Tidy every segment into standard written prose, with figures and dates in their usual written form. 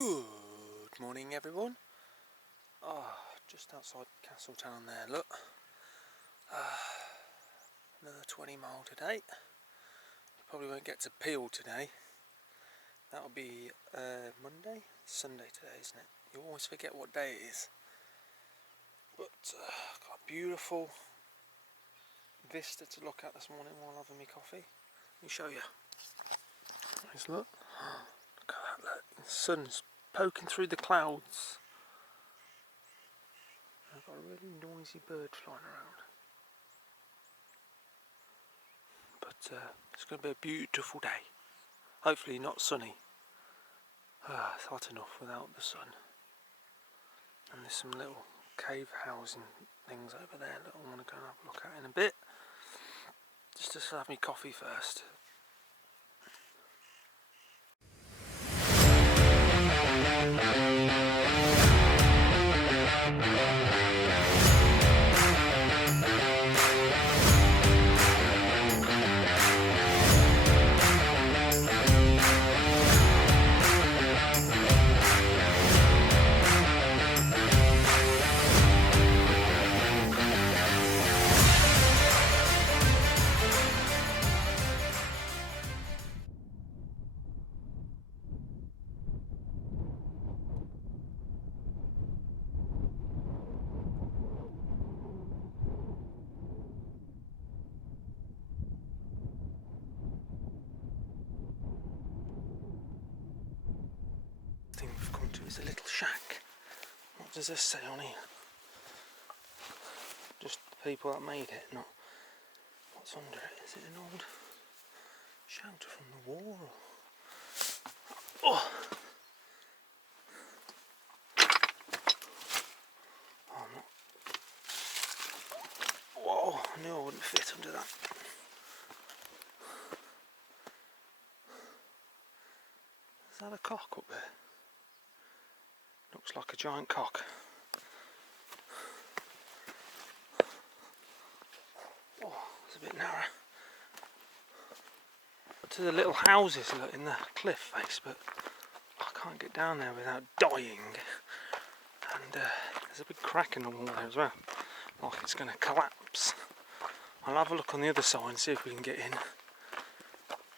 Good morning, everyone. Just outside Castletown there, look. Another 20 mile today. Probably won't get to Peel today. That'll be Monday? Sunday today, isn't it? You always forget what day it is. But got a beautiful vista to look at this morning while having my coffee. Let me show you. Nice, look. Look at that, look. The sun's poking through the clouds. I've got a really noisy bird flying around. But it's going to be a beautiful day. Hopefully not sunny. It's hot enough without the sun. And there's some little cave housing things over there that I want to go and have a look at in a bit. Just to have my coffee first. The thing we've come to is a little shack. What does this say on here? Just the people that made it, not what's under it. Is it an old shelter from the war? Or... Oh, I'm not. Whoa, I knew I wouldn't fit under that. Is that a cock up there? Looks like a giant cock. Oh, it's a bit narrow. To the little houses in the cliff face, but I can't get down there without dying. And there's a big crack in the wall there as well, like it's going to collapse. I'll have a look on the other side and see if we can get in,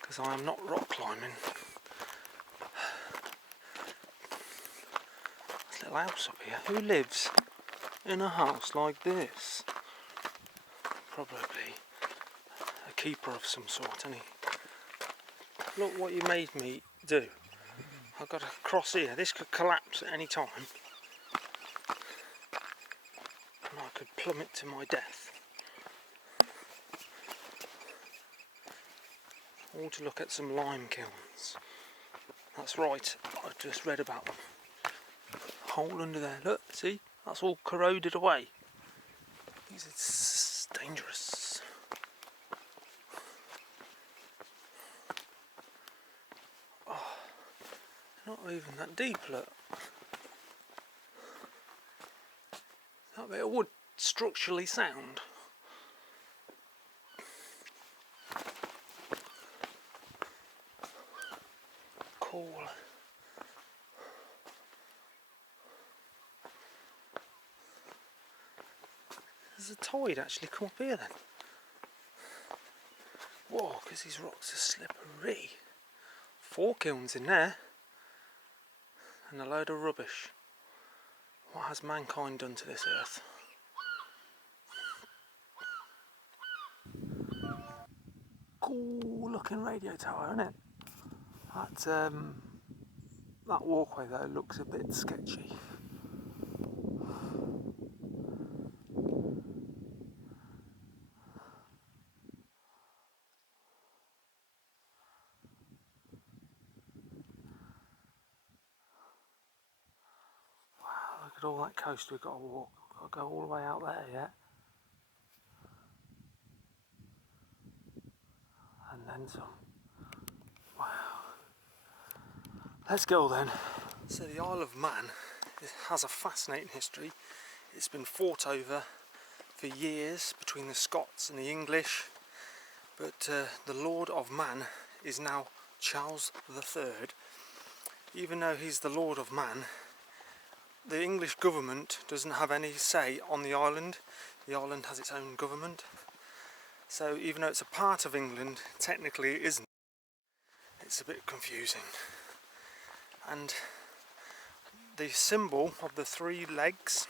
because I am not rock climbing. This little house up here. Who lives in a house like this? Probably a keeper of some sort, isn't he? Look what you made me do. I've got to cross here. This could collapse at any time. And I could plummet to my death. All to look at some lime kilns. That's right, I just read about them. Hole under there, look, see? That's all corroded away. It's dangerous. Not even that deep, look. That bit of wood structurally sound. Cool. There's a tide actually come up here then. Whoa, because these rocks are slippery. 4 kilns in there. And a load of rubbish. What has mankind done to this earth? Cool looking radio tower, isn't it? That walkway though looks a bit sketchy. Look at all that coast we've got to walk. We've got to go all the way out there, yeah? And then some. Wow. Let's go then. So the Isle of Man has a fascinating history. It's been fought over for years between the Scots and the English. But the Lord of Man is now Charles III. even though he's the Lord of Man, the English government doesn't have any say on the island. The island has its own government. So even though it's a part of England, technically it isn't. It's a bit confusing. And the symbol of the 3 legs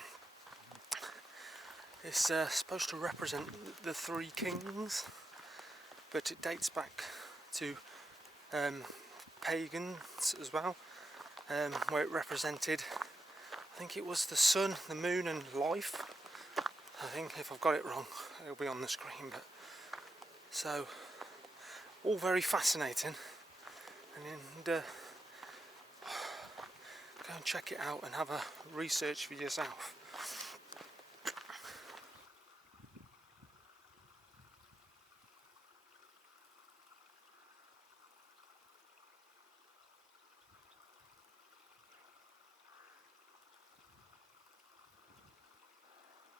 is supposed to represent the 3 kings, but it dates back to pagans as well, where it represented, I think it was the sun, the moon and life. I think, if I've got it wrong, it'll be on the screen. But so, all very fascinating, and go and check it out and have a research for yourself.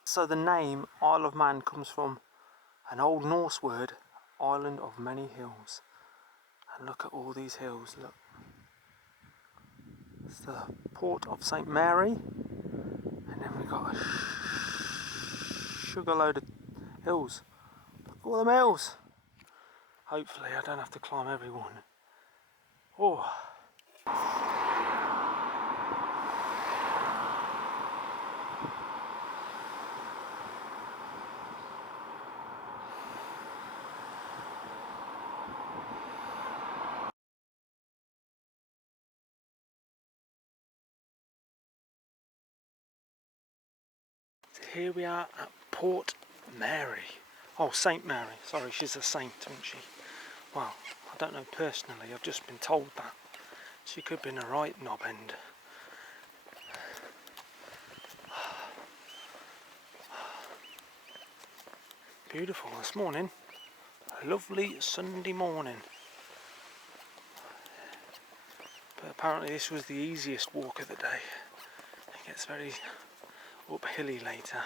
So the name Isle of Man comes from an Old Norse word, Island of Many Hills. And look at all these hills, look. It's the port of St. Mary, and then we've got a sugar load of hills. Look at all them hills. Hopefully I don't have to climb every one. Oh. Here we are at Port Mary. Oh, St. Mary. Sorry, she's a saint, isn't she? Well, I don't know personally, I've just been told that. She could be in a right knob end. Beautiful this morning. A lovely Sunday morning. But apparently this was the easiest walk of the day. It gets very uphilly later.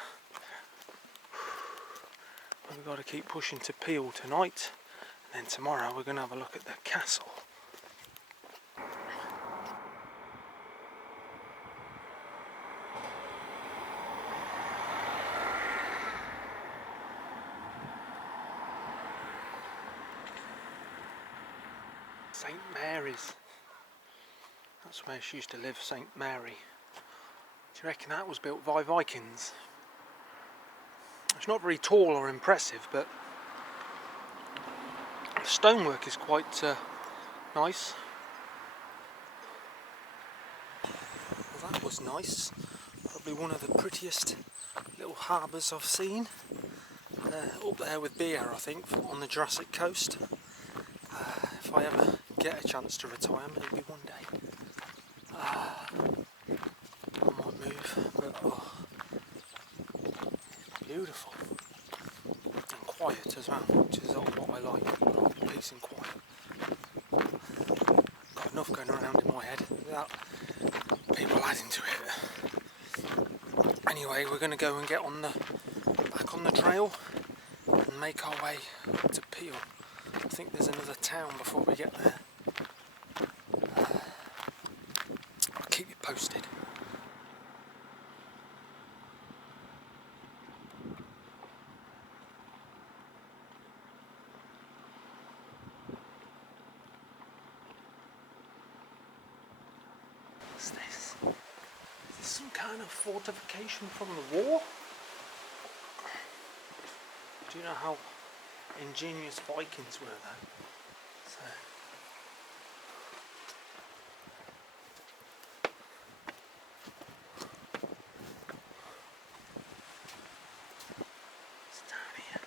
But we've got to keep pushing to Peel tonight, and then tomorrow we're going to have a look at the castle. St. Mary's. That's where she used to live, St. Mary. Do you reckon that was built by Vikings? It's not very tall or impressive, but the stonework is quite nice. Well, that was nice. Probably one of the prettiest little harbours I've seen. Up there with Beer, I think, on the Jurassic Coast. If I ever get a chance to retire, maybe one day, I might move. But beautiful and quiet as well, which is what I like. Peace and quiet. Got enough going around in my head without people adding to it. Anyway, we're going to go and get back on the trail and make our way up to Peel. I think there's another town before we get there. I'll keep you posted. What's this? Is this some kind of fortification from the war? Do you know how ingenious Vikings were though? So. It's down here.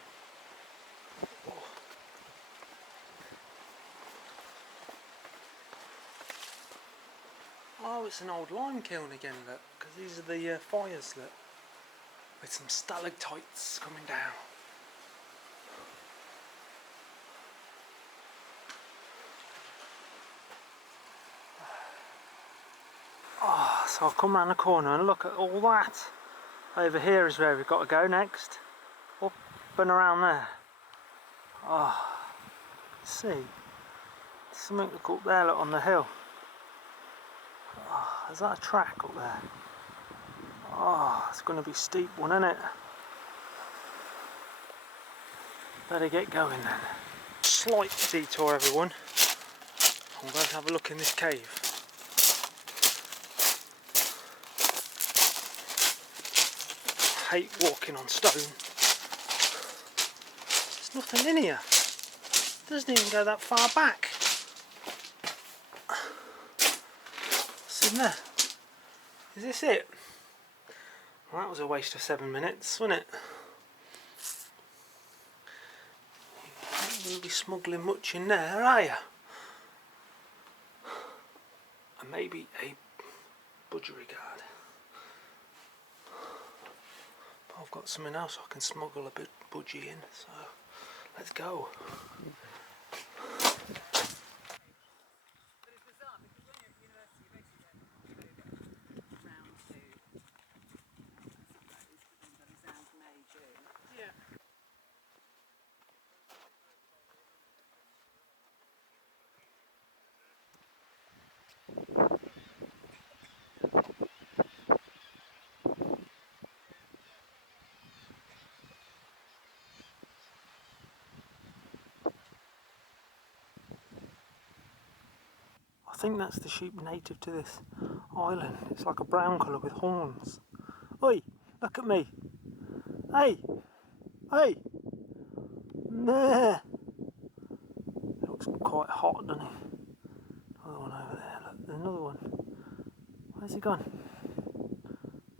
Oh, it's an old lime kiln again, look, because these are the fires, look, with some stalactites coming down. Oh, so I've come round the corner and look at all that. Over here is where we've got to go next. Up and around there. Oh, see, there's something to go up there, look, on the hill. Is that a track up there? Oh, it's going to be a steep one, isn't it? Better get going then. Slight detour, everyone. I'm going to have a look in this cave. I hate walking on stone. There's nothing in here. It doesn't even go that far back. What's in there? Is this it? Well, that was a waste of 7 minutes, wasn't it? You ain't going to be smuggling much in there, are you? And maybe a budgerigar. But I've got something else I can smuggle a bit budgie in, so let's go. I think that's the sheep native to this island. It's like a brown colour with horns. Oi, look at me. Hey, hey. Nah. It looks quite hot, doesn't it? Another one over there. Look, there's another one. Where's he gone? Is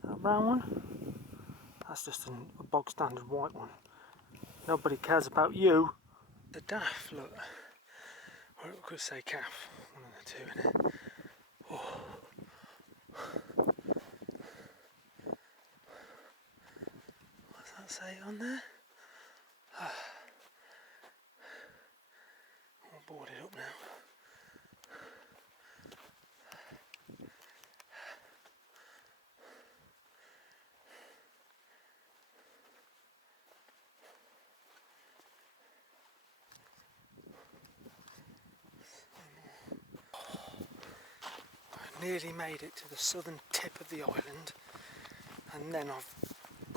that a brown one? That's just a bog standard white one. Nobody cares about you. The daff, look. Or it could say calf. One of the two, innit? Oh. What's that say on there? I'm boarded up now. I nearly made it to the southern tip of the island, and then I've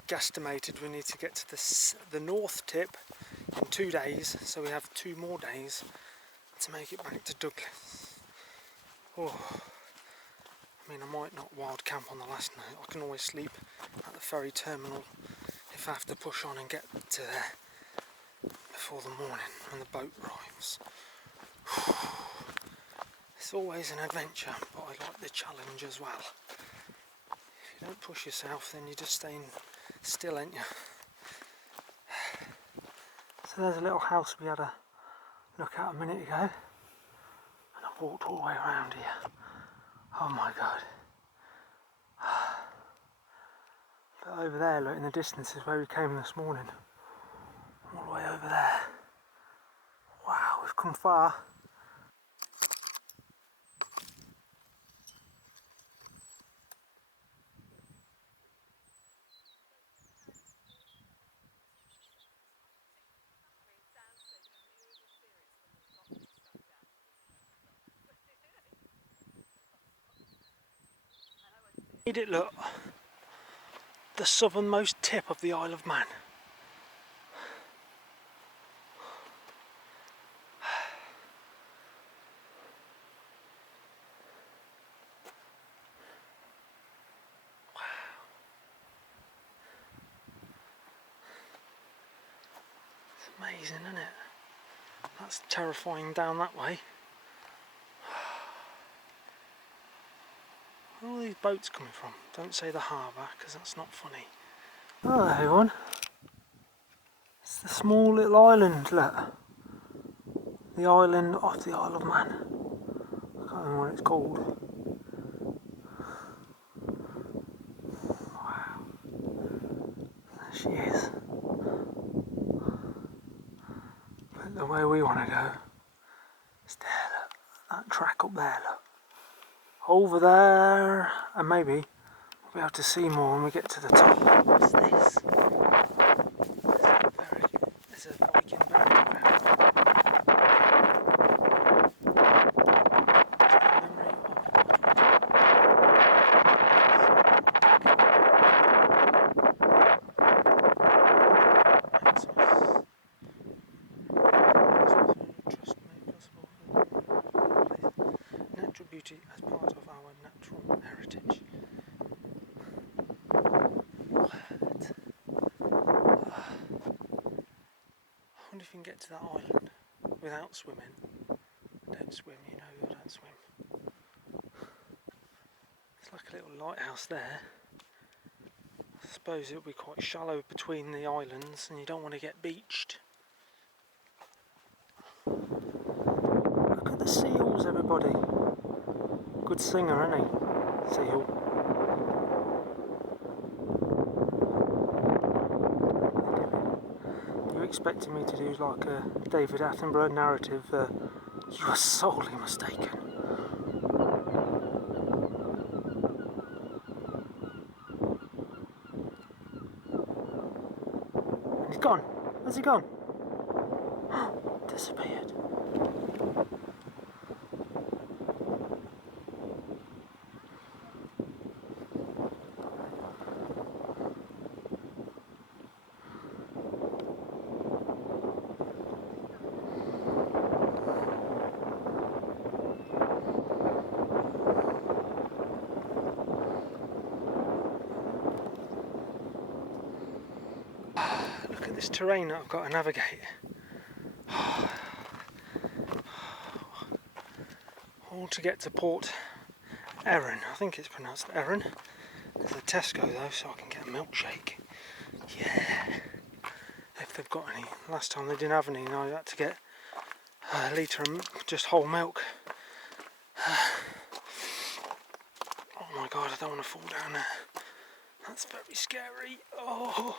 guesstimated we need to get to the north tip in 2 days, so we have 2 more days to make it back to Douglas. Oh, I mean, I might not wild camp on the last night. I can always sleep at the ferry terminal if I have to push on and get to there before the morning when the boat arrives. It's always an adventure, but I like the challenge as well. If you don't push yourself, then you're just staying still, ain't you? So there's a little house we had a look at a minute ago, and I walked all the way around here. Oh my god. But over there, look, in the distance is where we came this morning. All the way over there. Wow, we've come far. Made it look the southernmost tip of the Isle of Man. Wow. It's amazing, isn't it? That's terrifying down that way. Where are all these boats coming from? Don't say the harbour, because that's not funny. Oh, everyone. It's the small little island, look. The island off the Isle of Man. I can't remember what it's called. Wow. There she is. But the way we want to go is there, look. That track up there, look. Over there, and maybe we'll be able to see more when we get to the top. What's this? There's a Viking burial ground. To the memory of get to that island without swimming. Don't swim, you know you don't swim. It's like a little lighthouse there. I suppose it'll be quite shallow between the islands and you don't want to get beached. Look at the seals, everybody. Good singer, isn't he? Seal. You're expecting me to do like a David Attenborough narrative? You are sorely mistaken. And he's gone. Where's he gone? Disappeared. Look at this terrain that I've got to navigate. All to get to Port Erin. I think it's pronounced Erin. There's a Tesco though, so I can get a milkshake. Yeah. If they've got any. Last time they didn't have any, and I had to get a litre of just whole milk. Oh my god, I don't want to fall down there. That's very scary. Oh.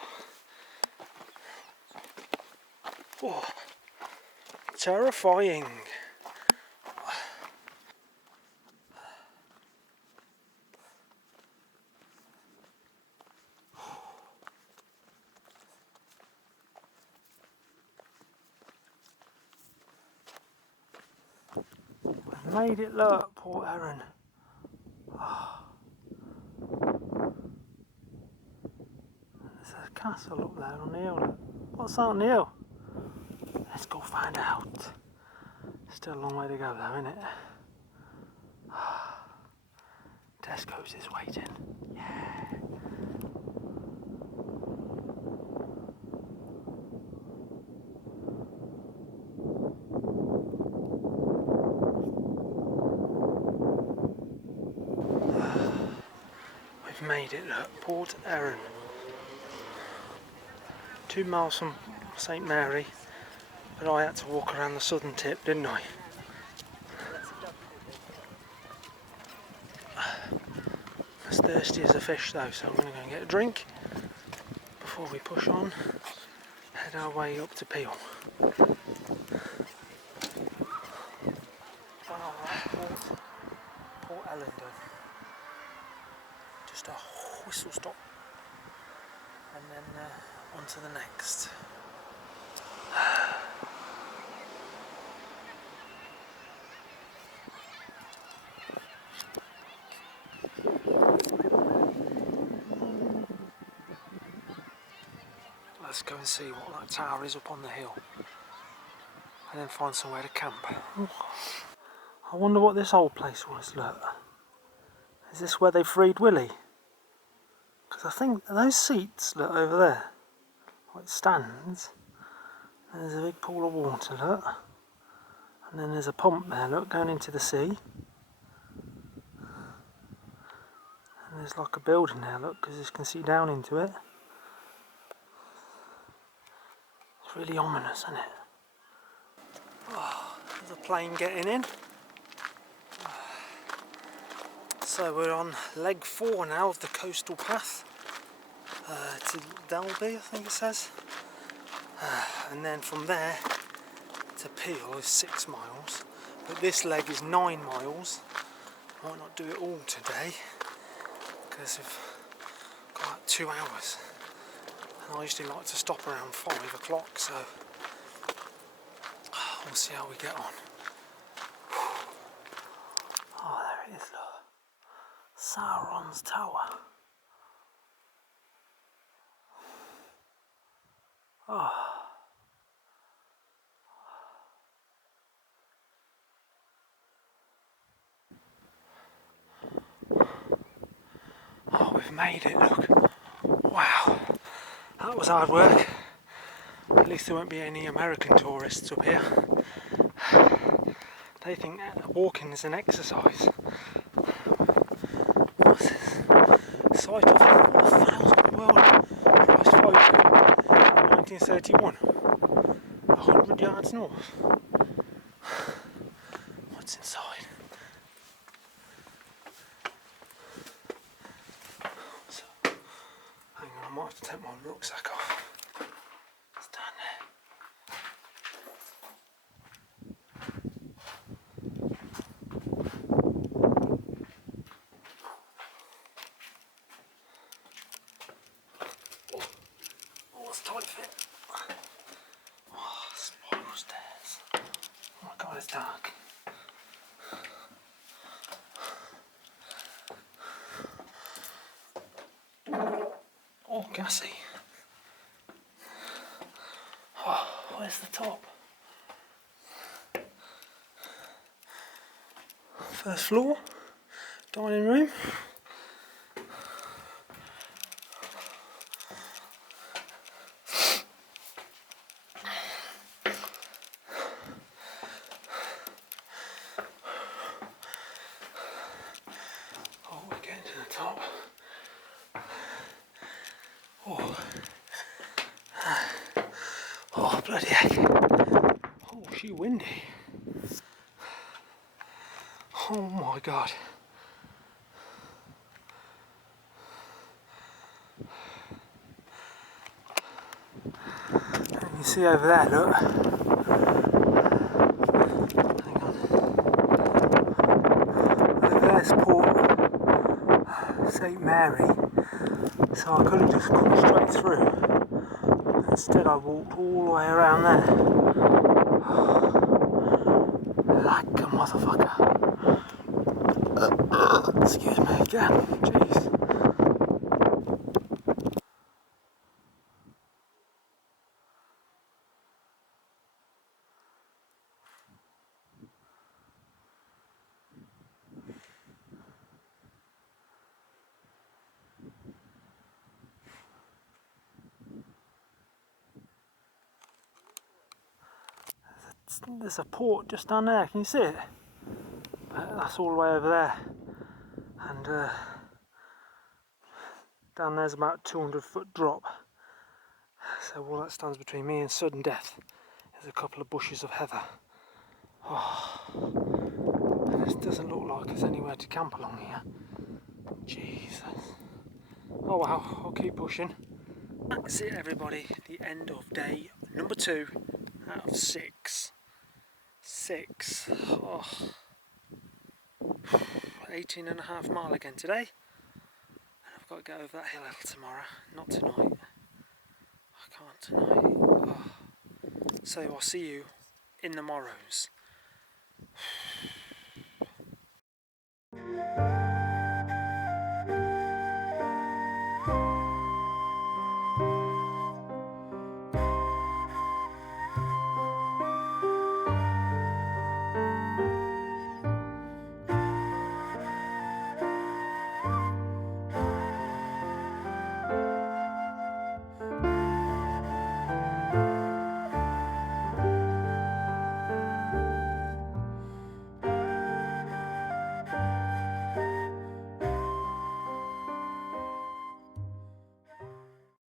Oh. Terrifying. We've made it, look, Port Erin. Oh. There's a castle up there on the hill. Look. What's that on the hill? Let's go find out. Still a long way to go though, isn't it? Tesco's is waiting. Yeah. We've made it, look, Port Erin. 2 miles from St Mary, but I had to walk around the southern tip, didn't I? As thirsty as a fish though, so I'm going to go and get a drink before we push on, head our way up to Peel. Port Ellen done. Just a whistle stop and then on to the next. Let's go and see what that tower is up on the hill and then find somewhere to camp. I wonder what this old place was, look. Is this where they freed Willie? Because I think those seats, look, over there, like stands, there's a big pool of water, look, and then there's a pump there, look, going into the sea, and there's like a building there, look, because you can see down into it. It's really ominous, isn't it? Oh, there's a plane getting in. So we're on leg 4 now of the coastal path to Dalby, I think it says, and then from there to Peel is 6 miles, but this leg is 9 miles. Might not do it all today because we've got like 2 hours, and I usually like to stop around 5 o'clock, so we'll see how we get on. Oh, there it is, look. Sauron's Tower. Oh. Oh, we've made it, look. Wow. That was hard work. At least there won't be any American tourists up here. They think walking is an exercise. What's this? Site of 1,000 world prize fight in 1931. 100 yards north. What's inside? So, hang on, I might have to take my rucksack off. It's down there. Oh, it's tight fit. Oh, spiral stairs. Oh my god, it's dark. Oh, gassy. Oh, where's the top? First floor, dining room. Oh, we're getting to the top. Oh, oh bloody heck. Oh, she windy. Oh my god. And you see over there, look. Hang on. Over there's Port St Mary. So I could have just come straight through. Instead I walked all the way around there. Like a motherfucker. Excuse me again, jeez. There's a port just down there, can you see it? That's all the way over there. And down there's about a 200-foot drop. So all that stands between me and sudden death is a couple of bushes of heather. Oh, this doesn't look like there's anywhere to camp along here. Jesus. Oh well, I'll keep pushing. That's it everybody, the end of day number 2 out of 6. 6. Oh. 18.5 mile again today. And I've got to get over that hill tomorrow, not tonight. I can't tonight. Oh. So I'll see you in the morrows.